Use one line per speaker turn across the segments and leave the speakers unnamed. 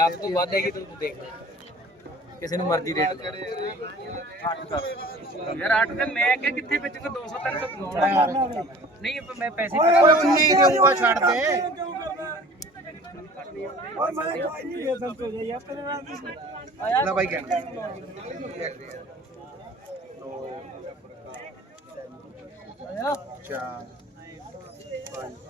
ਸਭ ਤੋਂ ਵੱਧ ਹੈਗੀ ਤੂੰ ਦੇਖ ਕਿਸੇ ਨੂੰ ਮਰਜ਼ੀ ਰੇਟ ਯਾਰ 8 ਤੇ ਮੈਂ ਕਿਹਾ ਕਿੱਥੇ ਵਿੱਚ 200 300 ਬਣਾਉਣਾ ਯਾਰ ਨਹੀਂ ਮੈਂ ਪੈਸੇ
ਓਏ 19 ਦੇਊਗਾ ਛੱਡ ਦੇ। ਓਏ ਮੈਂ ਕੋਈ ਨਹੀਂ
ਦੇ ਸਕਦਾ ਯਾਰ ਤੇਰੇ
ਨਾਲ ਨਾ ਬਾਈ ਕਹਿੰਦਾ ਦੋ ਚਾਰ ਪੰਜ।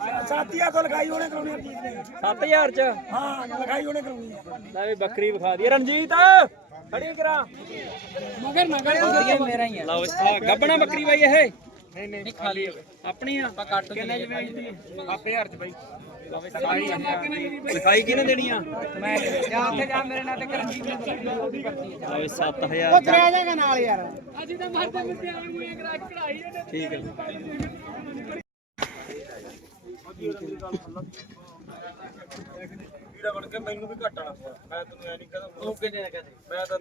7000 ਬੱਕਰੀ ਵਿਖਾ ਦੀ ਰਣਜੀਤ ਖੜੀ ਕਰਾ। ਮਗਰ ਮਗਰ ਲਓ ਆ ਗੱਬਣਾ ਬੱਕਰੀ ਬਾਈ ਇਹ। ਨਹੀਂ ਨਹੀਂ ਖਾਲੀ ਆਪਣੀ ਆ। ਕੱਟ ਕਿੰਨੇ ਚ ਵੇਚਦੀ 7000 ਚ ਬਾਈ। ਲਿਖਾਈ ਕਿਹਨੇ ਦੇਣੀ ਆ? ਮੈਂ ਜਾ ਉੱਥੇ ਜਾ ਮੇਰੇ ਨਾਲ ਤੇ ਕਰਨਜੀਤ ਆ ਓਏ 7000
ਉਹ ਕਰਿਆ ਜਾਗਾ ਨਾਲ ਯਾਰ ਅਜੀ ਤਾਂ ਮਰਦੇ ਮਿੱਤੇ ਆਉਂ ਮੂਏ ਕਰਾ ਕਢਾਈ
ਠੀਕ ਹੈ।
ਵੀਰਾ ਬਣ ਕੇ ਮੈਨੂੰ ਵੀ ਘਟਣਾ ਪਿਆ। ਮੈਂ ਤੈਨੂੰ ਐ ਨਹੀਂ ਕਹਦਾ
ਤੂੰ ਕਿੰਨੇ ਨੇ ਕਹਦੇ
ਮੈਂ ਤਾਂ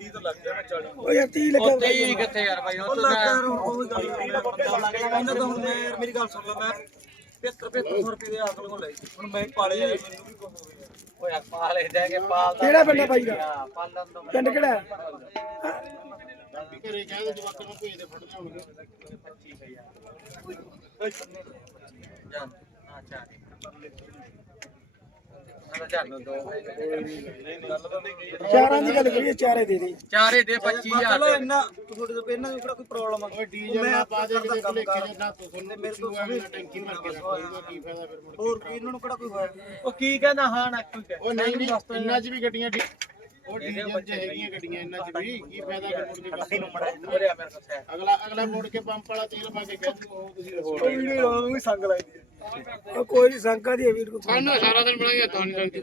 30 ਤੋਂ ਲੱਗ ਗਿਆ ਮੈਂ 40
ਉਹ ਯਾਰ 30 ਲੱਗਾ
ਉੱਥੇ ਹੀ ਕਿੱਥੇ ਯਾਰ ਭਾਈ ਉਹ ਤਾਂ ਮੈਂ ਉਹ ਗੱਲ ਨਹੀਂ
ਇਹਨਾਂ ਤਾਂ ਹੁਣ ਮੈਂ ਮੇਰੀ ਗੱਲ ਸੁਣ ਲੈ ਮੈਂ 75 75 ਰੁਪਏ ਦੇ ਆਕਲ ਕੋਲ ਲਈ ਹੁਣ ਮੈਂ ਪਾਲੇ ਮੈਨੂੰ ਵੀ ਕੋ ਹੋ ਗਿਆ।
ਓਏ ਯਾਰ ਪਾਲੇ ਜਾ ਕੇ ਪਾਲਦਾ
ਕਿਹੜਾ ਪਿੰਡ ਹੈ ਭਾਈ ਦਾ?
ਪਾਲਣ ਤੋਂ
ਪਿੰਡ ਕਿਹੜਾ ਘਰੇ
ਕਹਿ ਦੇ ਜਵਾਕਾਂ ਨੂੰ ਭੇਜ ਦੇ
ਫੜ ਲਿਆਉਣਗੇ 25000 ਜਾਨ। ਚਾਰਾਂ ਦੀ ਗੱਲ ਕਰੀਏ
ਚਾਰੇ ਦੇ ਦੇ। ਚਾਰੇ ਦੇ 25000
ਚਲੋ ਇੰਨਾ ਤੁਹਾਡੇ ਤੋਂ ਇਹਨਾਂ ਨੂੰ ਕੋਈ ਪ੍ਰੋਬਲਮ ਆ। ਓਏ ਡੀਜ਼ਲ ਨਾ ਪਾ ਦੇ ਜਿਹੜੇ ਭੁਲੇਖੇ ਦੇ ਨਾ ਤੁਹਾਨੂੰ ਮੇਰੇ ਤੋਂ ਸਮਝ ਟੈਂਕੀ ਮਰ ਕੇ ਕੀ ਫਾਇਦਾ ਫਿਰ ਹੋਰ ਇਹਨਾਂ ਨੂੰ ਕਿਹੜਾ ਕੋਈ ਹੋਇਆ? ਉਹ ਕੀ ਕਹਿੰਦਾ ਹਾਂ ਨਾ ਕੋਈ
ਉਹ ਨਹੀਂ ਨਹੀਂ ਇੰਨਾ ਚ ਵੀ ਗੱਡੀਆਂ ਉਹ ਕੀ ਫਾਇਦਾ ਉਹ ਤੁਸੀਂ ਹੋਰ
ਕੋਈ ਸੰਕਾ ਦੀ
ਵੀਡੀਓ
ਸਾਨੂੰ ਸਾਰਾ ਦਿਨ ਬਣਾਈਆ
ਤਾਂ ਚੰਗੀ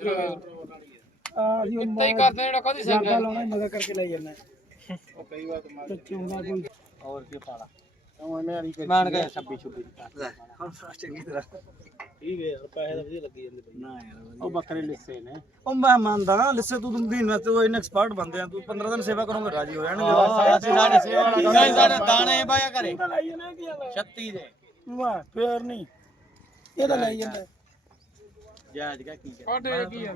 ਤਰ੍ਹਾਂ।
ਠੀਕ ਹੈ ਯਾਰ ਪੈਸੇ ਤਾਂ ਵਧੀਆ ਲੱਗੀ ਜਾਂਦੇ
ਨਾ ਯਾਰ
ਉਹ ਬੱਕਰੇ ਲਿੱਸੇ ਨੇ।
ਉਹ ਮੈਂ ਮੰਨਦਾ ਲਿਸੇ ਤੂੰ ਤੁਮ ਦਿਨ ਤੇ ਉਹ ਇਨ ਐਕਸਪਰਟ ਬੰਦੇ ਆ ਤੂੰ 15 ਦਿਨ ਸੇਵਾ ਕਰੋਗੇ ਰਾਜੀ ਹੋ ਜਾਣਗੇ।
ਅਸੀਂ ਸਾਡੇ ਸੇਵਾ ਵਾਲਾ ਸਾਡੇ ਦਾਣੇ ਪਾਇਆ ਕਰੇ।
ਲਾਈ ਜਾਂਦਾ ਕੀ ਆ?
36 ਦੇ।
ਵਾਹ ਫੇਰ ਨਹੀਂ। ਇਹ ਤਾਂ ਲਈ ਜਾਂਦਾ।
ਜਾਜ ਕਾ ਕੀ ਹੈ
ਸਾਡੇ ਕੀ ਆ?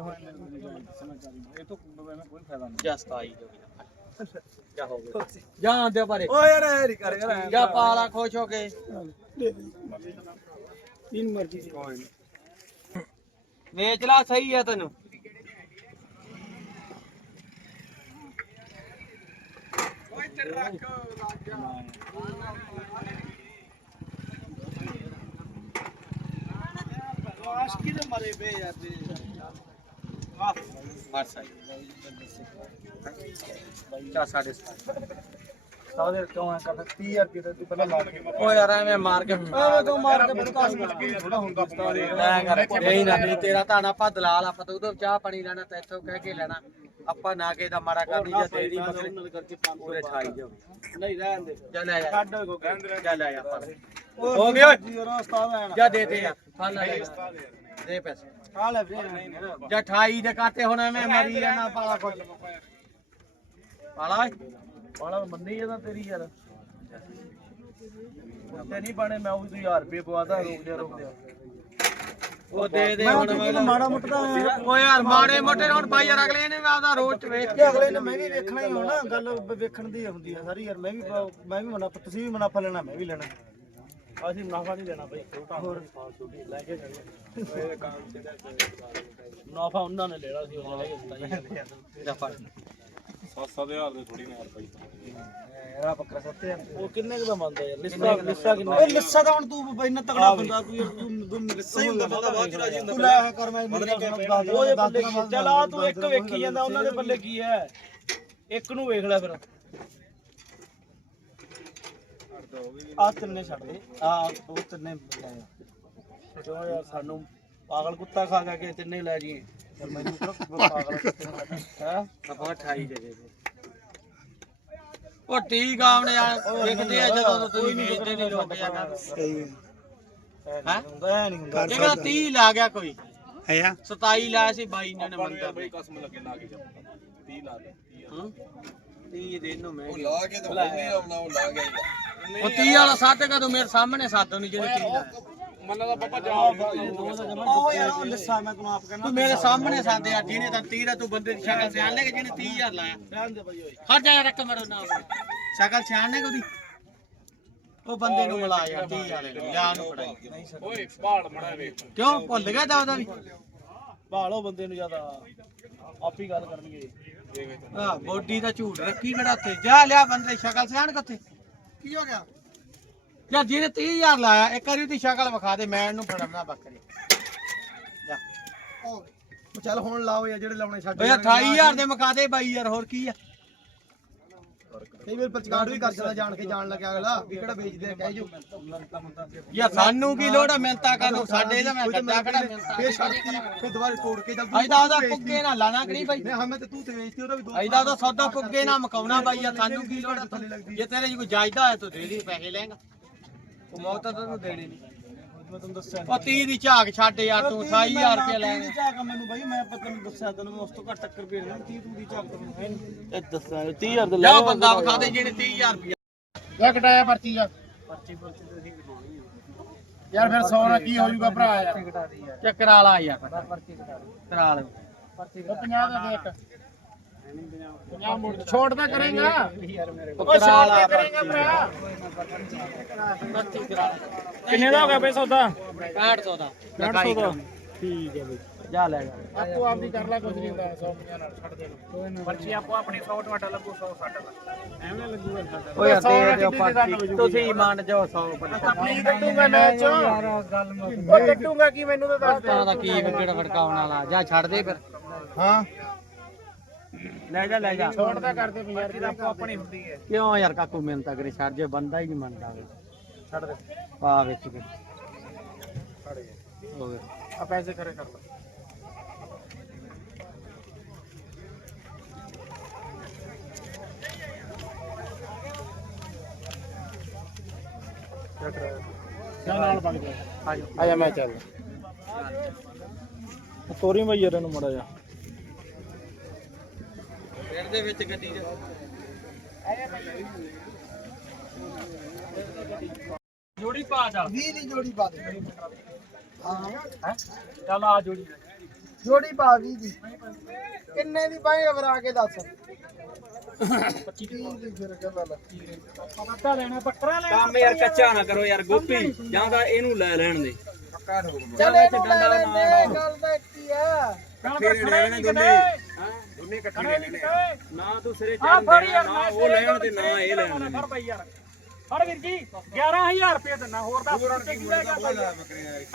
ਇਹ ਤੋਂ ਕੋਈ ਫਾਇਦਾ ਨਹੀਂ।
ਜਸ 27 ਜੋ ਜਾ ਹੋ ਗਿਆ। ਜਾਂ ਦੇ ਪਰੇ
ਓ ਯਾਰ ਐ ਨਹੀਂ ਕਰ ਯਾਰ
ਜਾ ਪਾਲਾ ਖੁਸ਼ ਹੋ ਕੇ।
ਤਿੰਨ ਮਰਜ਼ੀ ਦੀ
ਕੋਈ
ਵੇਚ ਲਾ ਸਹੀ ਹੈ ਤੈਨੂੰ
ਆਸ਼ਕੀ ਦੇ ਮਰੇ ਪਏ ਯਾਰ ਤੇਰੇ ਵਾਹ
ਬਸ ਆਈ ਚਾ ਸਾਡੇ
ਸਾਦੇ ਕਿਉਂ ਐ ਕਰਦਾ? 30000 ਰੁਪਏ ਤੇ ਤੂੰ ਪਹਿਲਾਂ ਲਾ ਕੇ
ਓ ਯਾਰ ਐਵੇਂ ਮਾਰ ਕੇ
ਐਵੇਂ ਤੂੰ ਮਾਰ ਕੇ ਮੈਨੂੰ ਕਾਸ ਮਿਲ ਗਈ ਥੋੜਾ ਹੁੰਦਾ ਉਸਤਾਦ
ਐ ਕਰ ਨਹੀਂ ਨਾ ਨਹੀਂ ਤੇਰਾ ਤਾਂ ਆਪਾਂ ਦਲਾਲ ਆਪਾਂ ਤਾਂ ਉਦੋਂ ਚਾਹ ਪਾਣੀ ਲੈਣਾ ਤੇ ਇੱਥੋਂ ਕਹਿ ਕੇ ਲੈਣਾ। ਆਪਾਂ ਨਾ ਕੇ ਦਾ ਮਾੜਾ ਕਰਨੀ ਜਾਂ ਤੇਰੀ ਮਸਲੇ ਕਰਕੇ ਪੂਰੇ ਠਾਈ ਜਾਓ
ਨਹੀਂ ਰਹਿਣ ਦੇ।
ਜਾ ਲੈ ਜਾ।
ਛੱਡ ਕੋ
ਜਾ ਲੈ ਜਾ ਪਾ
ਹੋ ਗਿਆ ਯਾਰ ਉਸਤਾਦ ਆਇਆ
ਜਾ ਦੇ ਦੇ ਯਾਰ ਫੜ ਲੈ ਦੇ ਪੈਸੇ।
ਆ ਲੈ ਵੀਰੇ।
ਜਾਂ 28 ਦੇ ਕਾਤੇ ਹੁਣ ਐਵੇਂ ਮਰੀ ਜਾਣਾ ਪਾਲਾ ਕੁਝ ਪਾਲਾ
ਬਾਲਾ ਮੰਨੀ ਜਾਂਦਾ ਤੇਰੀ ਯਾਰ। ਤੇ ਨਹੀਂ ਬਣੇ ਮੈਂ ਉਹ ਵੀ 1000 ਰੁਪਏ ਪਵਾਦਾ ਰੋਕ ਦੇ ਰੋਕ ਦੇ
ਉਹ ਦੇ ਦੇ ਹੁਣ
ਮਾੜਾ ਮੁੱਟਦਾ
ਓ ਯਾਰ ਮਾੜੇ ਮੋਟੇ ਹੁਣ ਭਾਈ ਯਾਰ ਅਗਲੇ ਨੇ ਆਪਦਾ ਰੋਜ਼ ਵੇਚ
ਕਿ ਅਗਲੇ ਨੇ ਮੈਂ ਵੀ ਵੇਖਣਾ ਹੀ ਹੋਣਾ ਗੱਲ ਵੇਖਣ ਦੀ ਹੁੰਦੀ ਹੈ ਸਾਰੀ ਯਾਰ ਮੈਂ ਵੀ ਮੈਂ ਵੀ ਮੁਨਾਫਾ ਤੁਸੀਂ ਵੀ ਮੁਨਾਫਾ ਲੈਣਾ ਮੈਂ ਵੀ ਲੈਣਾ। ਅਸੀਂ ਮੁਨਾਫਾ ਨਹੀਂ ਲੈਣਾ ਬਈ ਹੋਰ। ਲੈ ਕੇ ਮੁਨਾਫਾ ਉਹਨਾਂ ਨੇ ਲੈਣਾ ਸੀ ਉਹਨਾਂ ਨੇ
ਜਾ। ਫੜ।
7-7000 ਦੇ ਥੋੜੀ ਮਾਰ ਪਈ।
ਇਹਦਾ ਬੱਕਰਾ ਸੱਤੇ ਉਹ ਕਿੰਨੇ ਕੁ ਦਾ ਮੰਨਦਾ ਯਾਰ? ਲਿੱਸਾ ਲਿੱਸਾ ਕਿੰਨਾ? ਓਏ ਲਿੱਸਾ ਤਾਂ ਹੁਣ ਤੂੰ ਇੰਨਾ ਤਗੜਾ ਬੰਦਾ ਤੂੰ ਯਾਰ ਤੂੰ ਤੂੰ ਲਿੱਸਾ ਹੀ ਹੁੰਦਾ ਬੰਦਾ ਬਾਅਦ ਚ ਰਾਜੀ ਹੁੰਦਾ ਤੂੰ ਲੈ ਕਰ ਮੈਂ ਉਹਦੇ ਬੱਲੇ ਕੀ ਚਲ ਆ ਤੂੰ ਇੱਕ ਵੇਖੀ ਜਾਂਦਾ ਉਹਨਾਂ ਦੇ ਬੱਲੇ ਕੀ ਹੈ? ਇੱਕ ਨੂੰ ਵੇਖ ਲੈ ਫਿਰ। ਆ ਤਿੰਨੇ ਛੱਡ ਦੇ। ਆ ਉਹ ਤਿੰਨੇ ਕਿਉਂ ਯਾਰ ਸਾਨੂੰ ਪਾਗਲ ਕੁੱਤਾ ਖਾ ਖਾ ਕੇ ਤਿੰਨੇ ਲੈ ਜੀਏ ਯਾਰ ਮੈਨੂੰ ਕਿਹੜਾ ਪਾਗਲ ਕੁੱਤੇ ਹੈ?
ਆਪਾਂ 28 ਦੇ ਦੇ ਦੇ। ਉਹ ਠੀਕ ਆ ਉਹਨੇ ਯਾਰ ਵਿਕਦੇ ਆ ਜਦੋਂ ਤੋਂ ਤੁਸੀਂ ਵੇਚਦੇ ਨਹੀਂ ਲੋਕ ਯਾਰ ਹੈ?
ਹੁੰਦਾ ਨਹੀਂ ਹੁੰਦਾ।
ਜਿਹੜਾ 30 ਲਾ ਗਿਆ ਕੋਈ
ਹੈ
27 ਲਾਇਆ ਸੀ ਬਾਈ ਇਹਨਾਂ ਨੇ ਮੰਦਰ ਬਈ
ਕਸਮ ਲੱਗੇ ਲਾ ਕੇ 30 ਲਾ ਦੇ
30 ਦੇ ਇਹਨੂੰ ਮੈਂ
ਲਾ ਕੇ ਤਾਂ ਕੋਈ ਨਹੀਂ ਆਉਣਾ ਉਹ ਲਾ ਗਿਆ
ਉਹ 30 ਵਾਲਾ ਸਾਧ ਕਦੋਂ ਮੇਰੇ ਸਾਹਮਣੇ ਸਾਧ ਨਹੀਂ ਜਿਹੜੇ 30 ਲਾਇਆ।
ਮੰਨਾ ਦਾ ਪਾਪਾ ਜਾ
ਉਹ ਯਾਰ ਉਹ ਲਿੱਸਾ ਮੈਂ ਤੈਨੂੰ ਆਪ ਕਹਿੰਦਾ
ਤੂੰ ਮੇਰੇ ਸਾਹਮਣੇ ਸਾਦੇ ਆ ਜਿਹਨੇ ਤਾਂ 30 ਦਾ ਤੂੰ ਬੰਦੇ ਦੀ ਸ਼ਕਲ ਸਿਆਣ ਲੈ ਕੇ ਜਿਹਨੇ 30000 ਲਾਇਆ। ਰਹਿਣ ਦੇ ਬਾਈ ਓਏ। ਹਟ ਜਾ ਰਕਮ ਮਰੋ ਨਾ ਸ਼ਕਲ ਸਿਆਣ ਲੈ ਉਹਦੀ। ਉਹ ਬੰਦੇ ਨੂੰ ਮਿਲਾ ਯਾਰ 30 ਵਾਲੇ ਨੂੰ ਲਿਆ ਨੂੰ ਫੜਾਈ।
ਓਏ ਭਾਲ ਮੜਾ ਵੇਖ।
ਕਿਉਂ? ਭੁੱਲ ਗਿਆ ਤਾਂ ਉਹਦਾ ਵੀ।
ਭਾਲੋ ਬੰਦੇ ਨੂੰ ਜ਼ਿਆਦਾ। ਆਪ ਹੀ ਗੱਲ ਕਰਨਗੇ।
ਆ ਬੋਡੀ ਦਾ ਝੂਠ ਰੱਖੀ ਕਿਹੜਾ ਉੱਥੇ। ਜਾ ਲਿਆ ਬੰਦੇ ਸ਼ਕਲ ਸਿਆਣ ਕਿੱਥੇ
ਕੀ ਹੋ ਗਿਆ?
ਯਾਰ ਜਿਹਨੇ 30000 ਲਾਇਆ ਇੱਕ ਵਾਰੀ ਉਹਦੀ ਸ਼ਕਲ ਵਿਖਾ ਦੇ ਮੈਂ ਇਹਨੂੰ ਫੜਨਾ ਬੱਕਰੀ। ਜਾ।
ਉਹ ਚੱਲ ਹੁਣ ਲਾਓ ਯਾਰ ਜਿਹੜੇ ਲਾਉਣੇ ਛੱਡ
ਓ ਯਾਰ 28000 ਦੇ ਮੁਕਾ ਦੇ ਬਾਈ ਯਾਰ ਹੋਰ ਕੀ ਆ?
ਕਈ ਵਾਰ ਪਚਕਾੜ ਵੀ ਕਰ ਸਕਦਾ ਜਾਣ ਕੇ ਜਾਣ ਲੱਗਿਆ ਅਗਲਾ ਵੀ ਕਿਹੜਾ ਵੇਚਦੇ ਆ ਕਹਿ ਜੋ।
ਯਾਰ ਸਾਨੂੰ ਕੀ ਲੋੜ ਆ ਮਿਹਨਤਾਂ ਕਰਨ ਸਾਡੇ ਦਾ ਮੈਂ ਖੜਾ ਮਿਹਨਤਾਂ
ਫੇਰ ਛੱਡਤੀ ਫੇਰ ਦੁਬਾਰਾ ਤੋੜ ਕੇ ਚੱਲ
ਅਜਦਾ ਉਹਦਾ ਪੁੱਗੇ ਨਾ ਲਾਣਾ ਕਰੀ ਬਾਈ?
ਨਹੀਂ ਹਮੇ ਤੇ ਤੂੰ ਤੇ ਵੇਚਤੀ ਉਹਦਾ ਵੀ ਦੋ
ਅਜਦਾ ਉਹਦਾ ਸੌਦਾ ਪੁੱਗੇ ਨਾ ਮਕਾਉਣਾ ਬਾਈ ਯਾਰ ਸਾਨੂੰ ਕੀ ਲੋੜ ਜੇ ਤੇਰੇ ਜੀ ਕੋਈ ਜਾਇਦਾ ਹੋਇਆ ਤੂੰ ਦੇ ਦੇ ਪੈਸੇ ਲੈਂਗਾ ਉਹ ਮੌਤ ਤਾਂ ਤੈਨੂੰ ਦੇਣੀ ਨਹੀਂ
ਮੈਂ ਤੈਨੂੰ ਦੱਸਿਆ
ਉਹ 30 ਦੀ ਝਾਕ ਛੱਡ ਯਾਰ ਤੂੰ 28000 ਰੁਪਏ ਲੈਣੇ।
ਝਾਕ ਮੈਨੂੰ ਬਾਈ ਮੈਂ ਪਤਾ ਤੈਨੂੰ ਦੱਸਿਆ ਤੈਨੂੰ ਮੈਂ ਉਸ ਤੋਂ ਘੱਟ ਟੱਕਰ ਪੇ ਰਿਹਾ 30 ਤੂੰ ਦੀ ਝਾਕ ਤੈਨੂੰ ਹੈ ਨਹੀਂ
ਇਹ ਦੱਸਾਂ 30000 ਦੇ
ਜਾ ਬੰਦਾ ਵਿਖਾ ਦੇ ਜਿਹਨੇ 30000 ਰੁਪਏ
ਲੈ ਕਟਾਇਆ ਪਰਚੀ ਯਾਰ ਫਿਰ 100 ਨਾਲ ਕੀ ਹੋ ਜਾਊਗਾ ਭਰਾ ਯਾਰ?
ਚੱਕਰਾ ਲਾ ਯਾਰ। ਕਰਾ ਲੈ
ਉਹ 50 ਦਾ ਦੇ ਇੱਕ। 50 ਛੋੜ ਤਾਂ ਕਰੇਗਾ।
ਉਹ
ਤਾਂ ਕਰੇਗਾ ਭਰਾ।
ਕਿੰਨੇ ਦਾ ਹੋ ਗਿਆ ਬਈ ਸੌਦਾ?
6500 ਦਾ। 6500 ਦਾ।
ਠੀਕ ਹੈ ਬਈ।
ਜਾ ਲੈ ਜਾ।
ਆਪੋ ਆਪਦੀ ਕਰ ਲੈ ਕੁਝ ਨਹੀਂ ਹੁੰਦਾ 150 ਨਾਲ ਛੱਡ ਦੇ
ਪਰਚੀ ਆਪੋ ਆਪਣੀ 100 ਤੁਹਾਡਾ ਲੱਗੂ 100 ਸਾਡਾ ਐਵੇਂ ਲੱਗੂਗਾ ਸਾਡਾ
ਓ ਯਾਰ
ਸੌ
ਦੇ ਦਿਓ
ਦੀ ਗੱਲ ਜੂਗੀ?
ਤੁਸੀਂ ਮੰਨ ਜਾਓ 100
ਕੀ ਕੱਟੂਗਾ ਮੈਂ ਚੋਂ ਉਹ ਕੱਟੂਗਾ ਕੀ ਮੈਨੂੰ ਤਾਂ ਦੱਸ
ਤਾਂ ਦਾ ਕੀ ਕਿਹੜਾ ਫੜਕਾਉਣ ਵਾਲਾ। ਜਾ ਛੱਡ ਦੇ ਫਿਰ।
ਹਾਂ।
ਲੈ ਜਾ ਲੈ ਜਾ।
ਛੋੜ ਤਾਂ ਕਰਦੇ ਵੀ ਯਾਰ ਆਪੋ ਆਪਣੀ ਹੁੰਦੀ ਹੈ।
ਕਿਉਂ ਯਾਰ ਕਾਕੂ ਮਿਹਨਤ ਕਰੇ ਛੱਡ ਜੇ ਬੰਦਾ ਹੀ ਨਹੀਂ ਮੰਨਦਾ ਵੇ।
ਛੱਡ ਦੇ।
ਪਾ ਵਿੱਚ ਕੇ।
ਛੱਡ ਗਿਆ
ਹੋ ਗਿਆ।
ਆ ਪੈਸੇ ਖਰੇ ਕਰ ਲੈ। ਚੱਲ ਨਾਲ ਵਗ ਜਾ। ਆ ਜਾ ਮੈਂ ਚੱਲ
ਤੋਰੀ ਯਾਰ ਇਹਨੂੰ ਮੜਾ ਜਾ
ਪਿੰਡ ਦੇ ਵਿੱਚ ਗੱਡੀ ਦੇ ਜੋੜੀ ਪਾ ਚੱਲ
20 ਦੀ ਜੋੜੀ ਪਾ ਦੇ। ਹਾਂ।
ਚੱਲ ਆ ਜੋੜੀ।
ਜੋੜੀ ਪਾ 20 ਦੀ। ਕਿੰਨੇ ਦੀ ਪਾਏਗਾ ਫਿਰ ਆ ਕੇ ਦੱਸ। 25 ਦੀ ਫਿਰ ਗੱਲ ਲੈ
ਪੱਕਾ ਲੈਣਾ ਬੱਕਰਾ ਲੈ
ਕੰਮ ਯਾਰ ਕੱਚਾ ਨਾ ਕਰੋ ਯਾਰ ਗੋਪੀ ਜਾਂ ਤਾਂ ਇਹਨੂੰ ਲੈ ਲੈਣ ਦੇ।
ਚੱਲ ਇਹਨੂੰ ਲੈ ਲੈਂਦੇ ਗੱਲ ਤਾਂ ਕੀ ਆ।
ਫੇਰ ਲੈਣੇ ਦੋਨੇ ਦੋਨੇ ਇਕੱਠੇ ਲੈ ਲੈਣੇ ਨਾ ਤੂੰ ਸਿਰੇ ਚੜ੍ਹਨ ਦੇਣਾ ਨਾ ਉਹ ਲੈਣ ਤੇ ਨਾ ਇਹ ਲੈਣ।
ਫੜ ਬਈ ਯਾਰ। ਫੜ ਵੀਰ ਜੀ 11000 ਰੁਪਏ ਦਿੰਨਾ ਹੋਰ ਦੱਸ ਕੀ ਲੈ ਗਿਆ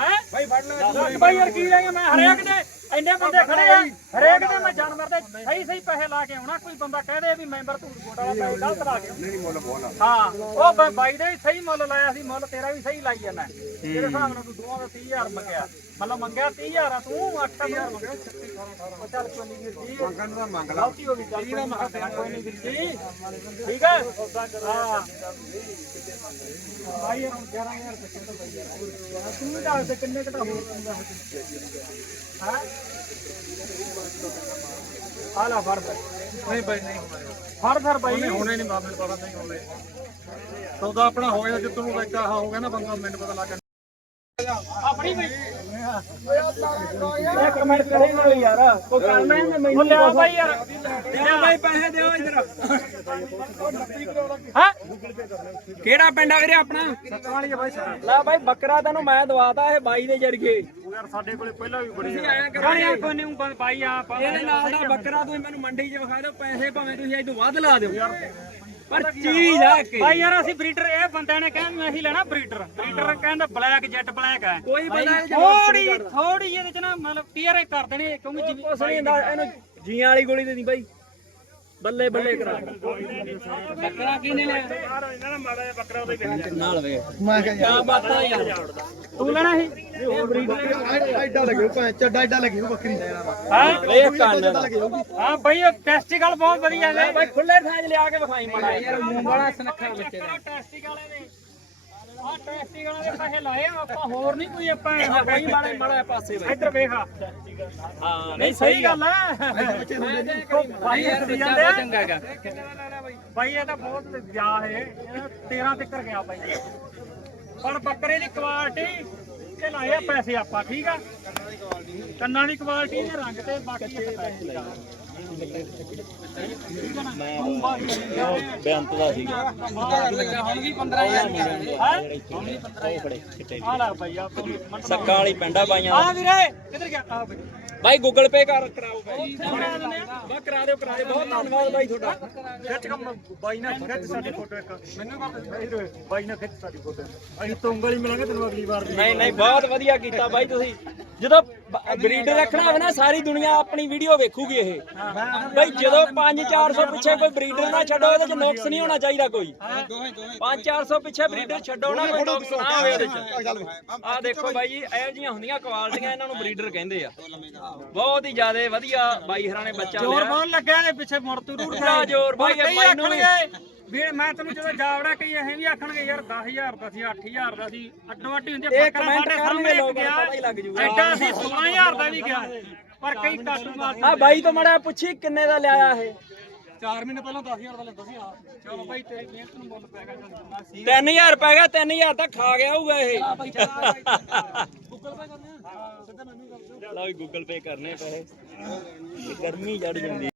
ਹੈ? ਭਾਈ ਫੜ ਲੈ ਭਾਈ ਯਾਰ ਕੀ ਲੈ ਗਿਆ ਮੈਂ ਹਰੇਕ ਦੇ ਇੰਨੇ ਬੰਦੇ ਖੜੇ ਆ ਹਰੇਕ ਦੇ ਮੈਂ ਜਾਨਵਰ ਦੇ ਸਹੀ ਸਹੀ ਪੈਸੇ ਲਾ ਕੇ ਆਉਣਾ ਕੋਈ ਬੰਦਾ ਕਹਿ ਦੇ ਵੀ ਮੈਂਬਰ ਧੂੜ ਕੋਟ ਵਾਲਾ ਪੈਸੇ ਗਲਤ ਲਾ ਕੇ ਨਹੀਂ ਮੁੱਲ ਬੋਲ। ਹਾਂ ਉਹ ਬ- ਬਾਈ ਦੇ ਵੀ ਸਹੀ ਮੁੱਲ ਲਾਇਆ ਸੀ ਮੁੱਲ ਤੇਰਾ ਵੀ ਸਹੀ ਲਾਈ ਜਾਂਦਾ ਤੇਰੇ ਹਿਸਾਬ ਨਾਲ ਤੂੰ ਦੋਵਾਂ ਦਾ 30000 ਮੰਗਿਆ। ਮਤਲਬ ਮੰਗਿਆ 30000 ਆ ਤੂੰ 8000 ਮੰਗਿਆ। 36 ਉਹ ਚੱਲ ਕੋਈ ਨਹੀਂ ਵੀਰ ਜੀ। ਮੰਗਣ ਦਾ ਮੰਗ ਲਾ। ਗਲਤੀ ਹੋ ਗਈ ਚੱਲ ਕੋਈ ਨਹੀਂ ਵੀਰ ਜੀ। ਠੀਕ ਹੈ? ਹਾਂ। ਭਾਈ ਹੁਣ 11000 ਰੁਪਏ ਕਿੰਨਾ ਭਾਈ ਤੂੰ ਵੀ ਦੱਸ ਦੇ ਕਿੰਨੇ ਘਟਾ ਹੋਰ ਤੂੰ ਦੱਸ ਹਾਂ? ਆ ਲੈ ਫੜ ਫਿਰ।
ਨਹੀਂ ਬਾਈ ਨਹੀਂ
ਫੜ ਫਿਰ ਬਾਈ।
ਹੁਣੇ ਨਹੀਂ ਮਾਮੇ ਪਤਾ ਨਹੀਂ ਹੋਵੇ ਸੌਦਾ ਆਪਣਾ ਹੋ ਗਿਆ ਜੇ ਤੈਨੂੰ ਵੇਚਾ ਹੋ ਗਿਆ ਨਾ ਬੰਦਾ ਮੈਨੂੰ ਪਤਾ ਲੱਗ
ਆਪਣੀ ਇੱਕ ਮਿੰਟ ਕਰੇਗਾ ਯਾਰ। ਕੋਈ ਕਰਨਾ ਹੀ ਮੈਨੂੰ ਲਿਆ ਬਾਈ ਯਾਰ।
ਦਿਓ ਬਾਈ ਪੈਸੇ ਦਿਓ ਇਧਰ।
ਹਾਂ?
ਕਿਹੜਾ ਪਿੰਡ ਆ ਵੀਰੇ ਆਪਣਾ? ਲੈ ਬਾਈ ਬੱਕਰਾ ਤੈਨੂੰ ਮੈਂ ਦਵਾਤਾ ਇਹ ਬਾਈ ਦੇ ਜਰੀਏ।
ਯਾਰ ਸਾਡੇ ਕੋਲੇ ਪਹਿਲਾਂ ਵੀ ਬੜੀ
ਕਰੋ
ਕਾਹਨੇ ਕੋਈ ਨਹੀਂ ਬਾਈ ਆ।
ਇਹਦੇ ਨਾਲ ਦਾ ਬੱਕਰਾ ਤੁਸੀਂ ਮੈਨੂੰ ਮੰਡੀ 'ਚ ਵਿਖਾ ਦਿਓ ਪੈਸੇ ਭਾਵੇਂ ਤੁਸੀਂ ਇਹ ਤੋਂ ਵੱਧ ਲਾ ਦਿਓ। ਪਰ ਚੀਜ਼ ਆ ਕੇ
ਭਾਈ ਯਾਰ ਅਸੀਂ ਬਰੀਡਰ ਇਹ ਬੰਦਿਆਂ ਨੇ ਕਹਿੰਦੇ ਮੈਂ ਅਸੀਂ ਲੈਣਾ ਬਰੀਡਰ। ਬਰੀਡਰ ਕਹਿੰਦਾ ਬਲੈਕ ਜੈਟ ਬਲੈਕ ਹੈ
ਕੋਈ ਬੰਦਾ ਇਹ
ਥੋੜੀ ਥੋੜੀ ਇਹਦੇ ਚ ਨਾ ਮਤਲਬ ਕਲੀਅਰ ਕਰ ਦੇਣੀ ਕਿਉਂਕਿ ਜਿਵੇਂ
ਕੁਛ ਨਹੀਂ ਹੁੰਦਾ ਇਹਨੂੰ ਜੀਆਂ ਵਾਲੀ ਗੋਲੀ ਦੇ ਨਹੀਂ ਬਾਈ। ਬੱਲੇ ਬੱਲੇ ਕਰਾ ਬੱਕਰਾ ਲਿਆ
ਬੱਕਰਾ ਉਹਦੇ ਵਿੱਚ
ਨਾਲ ਵੇ
ਮੈਂ ਕਿਹਾ ਯਾਰ।
ਆ ਬਾਤਾਂ ਯਾਰ?
ਤੂੰ ਲੈਣਾ ਸੀ?
ਐਡਾ ਲੱਗੇ ਭਾਂ ਚੱਡਾ ਐਡਾ ਲੱਗੇ ਬੱਕਰੀ।
ਹਾਂ
ਵੇਖ ਕੰਨ
ਹਾਂ। ਬਈ ਉਹ ਟੈਸਟੀਕਲ ਬਹੁਤ ਵਧੀਆ ਨੇ।
ਬਾਈ ਖੁੱਲੇ ਥਾਂ 'ਚ ਲਿਆ ਕੇ ਵਿਖਾਈ ਮਾੜਾ ਯਾਰ ਮੂੰਹ ਵਾਲਾ ਸੁਨੱਖਾ ਬੱਚੇ ਦਾ।
ਟੈਸਟੀਕਲ ਦੇ ਆ ਟੈਸਟੀਕਲ ਦੇ ਪੈਸੇ ਲਾਏ ਆ ਆਪਾਂ ਹੋਰ ਨਹੀਂ ਕੋਈ ਆਪਾਂ
ਆ ਬਾਈ ਮਾੜਾ ਮਾੜਾ ਪਾਸੇ ਬਾਈ।
ਇੱਧਰ ਵੇਖ ਆ।
ਹਾਂ
ਨਹੀਂ ਸਹੀ ਗੱਲ ਹੈ ਭਾਈ
ਯਾਰ
ਹੱਸੀ
ਬੱਚਾ
ਜਾਂਦੇ
ਬਹੁਤ
ਆ।
ਚੰਗਾ ਹੈਗਾ।
ਬਾਈ ਇਹ ਤਾਂ ਬਹੁਤ ਗਿਆ ਇਹ 13 ਤੱਕ ਗਿਆ ਪਰ ਬੱਕਰੇ ਦੀ ਕੁਆਲਿਟੀ ਤੇ ਲਾਏ ਆ ਪੈਸੇ ਆਪਾਂ ਠੀਕ ਆ? ਕੰਨਾਂ ਦੀ ਕੁਆਲਿਟੀ ਤੇ ਰੰਗ ਤੇ ਬਾਕੀ ਪੈਸੇ ਲਾ
ਬੇਅੰਤ ਦਾ ਸੀਗਾ ਹੁਣ ਵੀ 15000
ਹੈ
ਹੁਣ ਵੀ 15000
ਆ ਲੈ ਬਾਈ ਆ ਤੂੰ
ਸੱਕਾ ਵਾਲੀ ਪੈਂਡਾ ਪਾਈਆਂ
ਆ ਵੀਰੇ ਕਿੱਧਰ ਗਿਆ ਆ ਬਾਈ
ਬਾਈ ਗੂਗਲ ਪੇ ਕਰ ਕਰਾਓ ਬਾਈ। ਬਾ ਕਰਾ ਦਿਓ ਕਰਾ ਦਿਓ। ਬਹੁਤ ਧੰਨਵਾਦ ਬਾਈ ਤੁਹਾਡਾ।
ਖਿੱਚ ਕੰਮ ਬਾਈ ਨਾਲ ਖਿੱਚ ਸਾਡੀ ਫੋਟੋ ਇੱਕ। ਮੈਨੂੰ ਕਰ ਬਾਈ ਨਾਲ ਖਿੱਚ ਸਾਡੀ ਫੋਟੋ ਅਸੀਂ ਤੋਂ ਉਂਗਲੀ ਮਿਲਾਂਗੇ ਤੈਨੂੰ ਅਗਲੀ ਵਾਰ ਦੀ।
ਨਹੀਂ ਨਹੀਂ ਬਹੁਤ ਵਧੀਆ ਕੀਤਾ ਬਾਈ ਤੁਸੀਂ। ਜਦੋਂ ਬਰੀਡਰ ਰੱਖਣਾ ਹੋਵੇ ਨਾ ਸਾਰੀ ਦੁਨੀਆ ਆਪਣੀ ਵੀਡੀਓ ਵੇਖੂਗੀ ਇਹ। ਬਾਈ ਜਦੋਂ 5-400 ਪਿੱਛੇ ਕੋਈ ਬਰੀਡਰ ਨਾ ਛੱਡੋ ਇਹਦੇ ਚ ਨੁਕਸ ਨਹੀਂ ਹੋਣਾ ਚਾਹੀਦਾ ਕੋਈ। 5-400 ਪਿੱਛੇ ਬਰੀਡਰ ਛੱਡੋ ਨਾ ਕੋਈ ਨੁਕਸ ਨਾ ਹੋਵੇ ਇਹਦੇ ਚ। ਆ ਦੇਖੋ ਬਾਈ ਜੀ ਇਹੋ ਜੀਆਂ ਹੁੰਦੀਆਂ ਕੁਆਲਟੀਆਂ ਇਹਨਾਂ ਨੂੰ ਬਰੀਡਰ ਕਹਿੰਦੇ ਆ। ਬਹੁਤ ਹੀ ਜ਼ਿਆਦਾ ਵਧੀਆ ਬਾਈ ਹਰਾਂ ਨੇ ਬੱਚਾ
ਜ਼ੋਰ
ਲਿਆ
ਬਹੁਤ ਲੱਗਿਆ ਨੇ ਪਿੱਛੇ ਮੁੜ
ਪੂਰਾ ਜ਼ੋਰ ਬਾਈ,
ਕਈ
ਬਾਈ ਨੂੰ ਵੀ-
ਆਖਣਗੇ ਵੀ ਮੈਂ ਤੈਨੂੰ ਜਦੋਂ ਜਾਵੜਾ ਕਈ ਇਹ ਵੀ ਆਖਣਗੇ ਯਾਰ 10000 ਦਾ ਸੀ 8000 ਦਾ ਸੀ ਅੱਡੋ ਅੱਡੀ ਹੁੰਦੀ ਬੱਕਰਾ
comment
ਸਾਡੇ ਸਾਹਮਣੇ
ਲੋਕ,
ਗਿਆ
ਹੀ।
ਐਡਾ ਸੀ 16000 ਦਾ ਵੀ ਗਿਆ ਪਰ ਕਈ ਕਾਟੂ ਮਾਰ
ਆ ਬਾਈ ਤੋਂ ਮੜਾ ਪੁੱਛੀ ਕਿੰਨੇ ਦਾ ਲਿਆਇਆ ਇਹ?
4 ਮਹੀਨੇ ਪਹਿਲਾਂ 10000 ਦਾ ਲੈਂਦਾ ਸੀ ਆ ਚਲੋ ਭਾਈ ਤੇਰੀ ਮਿਹਨਤ ਨੂੰ ਮੁੱਲ ਪੈ ਗਿਆ ਚੱਲ ਜਿੰਨਾ ਸੀ
3000 ਪੈ ਗਿਆ 3000 ਤਾਂ ਖਾ ਗਿਆ ਹੋਊਗਾ ਇਹ।
ਗੂਗਲ ਪੇ ਕਰਨੇ ਆ ਸਿੱਧਾ ਮੈਨੂੰ ਕਰ ਦਿਓ
ਲਓ ਗੂਗਲ ਪੇ ਕਰਨੇ ਪੈਸੇ। ਗਰਮੀ ਜੜ ਜਾਂਦੀ।